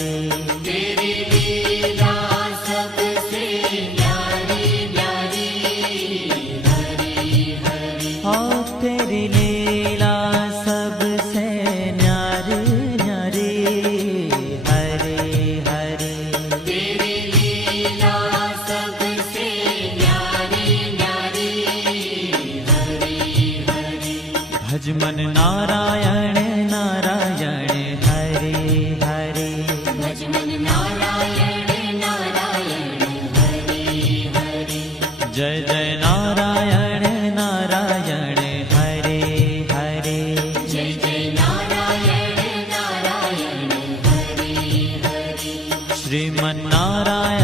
हरे। तेरी लीला सबसे न्यारी न्यारी, हरि हरि। ओ तेरी लीला सबसे न्यारी न्यारी, हरे हरे। तेरी लीला सबसे न्यारी न्यारी, हरि हरि। भज मन नारायण नारायण, हरे हरे। भज मन नारायण नारायण, हरि हरि। जय जय नारायण नारायण, हरे हरे। जय जय नारायण नारायण, हरि हरि। श्रीमन नारायण